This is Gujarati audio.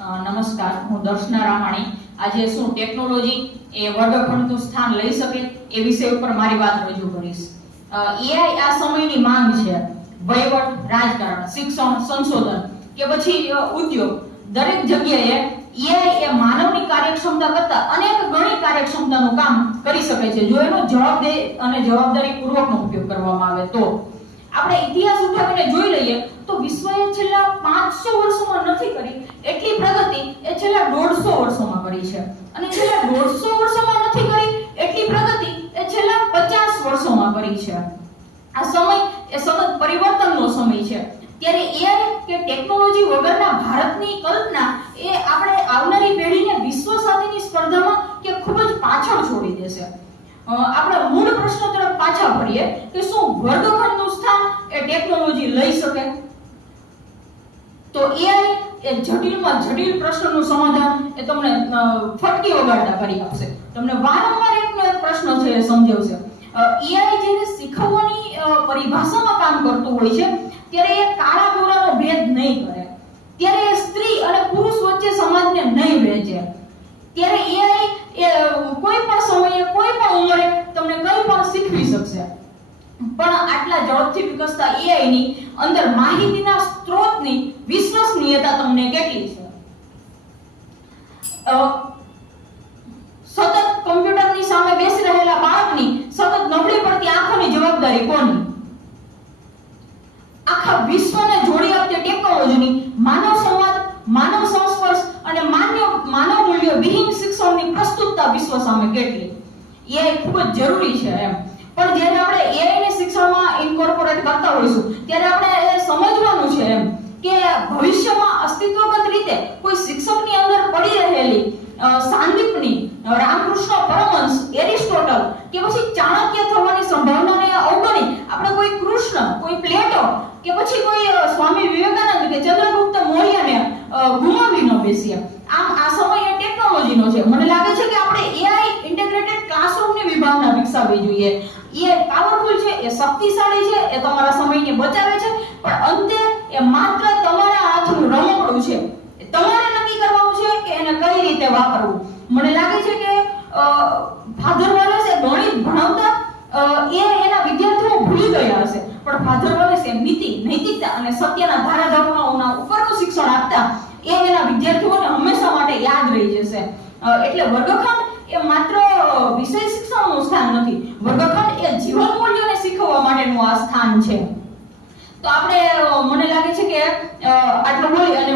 નમસ્કાર, હું દર્શના રામાણી. આજે શું ટેકનોલોજી એ વર્ગખંડનું સ્થાન લઈ શકે એ વિષય ઉપર મારી વાત રજૂ કરીશ. એઆઈ આ સમયની માંગ છે. વહીવટ, રાજકારણ, શિક્ષણ, સંશોધન કે પછી ઉદ્યોગ, દરેક જગ્યાએ એઆઈ એ માનવની કાર્યક્ષમતા કરતા અનેક ગણી કાર્યક્ષમતાનું કામ કરી શકે છે, જો એનો જવાબદારી પૂર્વકનો ઉપયોગ કરવામાં આવે તો. આપણે ઇતિહાસ ઉઠાવીને જોઈ લઈએ તો વિશ્વએ છેલ્લા 500 વર્ષોમાં નથી કરી એટલી પ્રગતિ એ છેલ્લા 150 વર્ષોમાં કરી છે, અને છેલ્લા 150 વર્ષોમાં નથી કરી એટલી પ્રગતિ એ છેલ્લા 50 વર્ષોમાં કરી છે. આ સમય એ સતત પરિવર્તનનો સમય છે. ત્યારે એઆઈ કે ટેકનોલોજી વગરના ભારતની કલ્પના એ આપણે આવનારી પેઢીને વિશ્વ સાથેની સ્પર્ધામાં કે ખૂબ જ પાછળ છોડી દેશે. આપણે મૂળ પ્રશ્ન તરફ પાછા ફરીએ કે શું વર્ગખંડનું સ્થાન એ ટેકનોલોજી લઈ શકે? તો એઆઈ એ જટિલમાં જટિલ પ્રશ્નનું સમાધાન એ તમને ફટકી વગાડતા કરી આપશે. તમને વારંવાર એક પ્રશ્ન છે એ સમજાવશે. એઆઈ જેને શીખવવાની પરિભાષામાં કામ કરતું હોય છે ત્યારે એ કાળા ગોરાનો ભેદ નહીં કરે, ત્યારે એ સ્ત્રી અને પુરુષ વચ્ચે સમાજને નહીં વહેંચે, ત્યારે એઆઈ કોઈ પણ સમયે કોઈ પણ ઉંમરે તમને કંઈ પણ શીખવી શકશે. પણ આટલા ઝડપથી વિકસતા એઆઈ ની અંદર માહિતીના સ્ત્રોતની વિશ્વસનીયતા તમને કેટલી છે? સતત કમ્પ્યુટરની સામે બેસી રહેલા બાળકની સતત નબળી પડતી આંખોની જવાબદારી કોની? આખા વિશ્વને જોડી આપતી ટેકનોલોજીની માનવ સંવાદ, માનવ સંસ્પર્શ અને માનવ મૂલ્યો વિહીન શિક્ષણની પ્રસ્તુતતા વિશ્વ સામે કેટલી? એઆઈ ખૂબ જ જરૂરી છે એમ. પણ જ્યારે આપણે એઆઈ ને શિક્ષણમાં ઇન્કોર્પોરેટ કરતા હોઈશું ત્યારે આપણે એ સમજવાનું છે એમ કે ભવિષ્યમાં અસ્તિત્વગત રીતે કોઈ શિક્ષકની અંદર પડી રહેલી સાંદીપની, રામકૃષ્ણ પરમહંસ, એરિસ્ટોટલ કે પછી ચાણક્ય થવાની સંભાવનાને અવગણી આપણે કોઈ કૃષ્ણ, કોઈ પ્લેટો કે પછી કોઈ સ્વામી વિવેકાનંદ કે ચંદ્રગુપ્ત મૌર્યને ગુમાવી ન બેસીએ. આમ આ સમય એ ટેકનોલોજીનો છે. મને લાગે છે કે આપણે એઆઈ ઇન્ટિગ્રેટેડ ક્લાસરૂમની વિભાવના વિકસાવવી જોઈએ. એઆઈ પાવરફુલ છે, એ શક્તિશાળી છે, એ તમારા સમયને બચાવે છે, પણ અંતે એ માત્ર તમારા હાથનું રમકડું છે. તમારે નક્કી કરવાનું છે કે એને કઈ રીતે વાપરવું. મને લાગે છે કે ફાધર વોલેસે ગણિત ભણાવતા એના વિદ્યાર્થીઓ ભૂલી ગયા હશે, પણ ફાધર વોલેસે નીતિ, નૈતિકતા અને સત્યના ધારાધોરણોના ઉપરનું શિક્ષણ આપતા એના વિદ્યાર્થીઓને હંમેશા માટે યાદ રહી જશે. એટલે વર્ગખંડ એ માત્ર વિષય શિક્ષણનું સ્થાન નથી, વર્ગખંડ એ જીવન મૂલ્યોને શીખવવા માટેનું આ સ્થાન છે. તો આપણે મને લાગે છે કે આટલું બોલી અને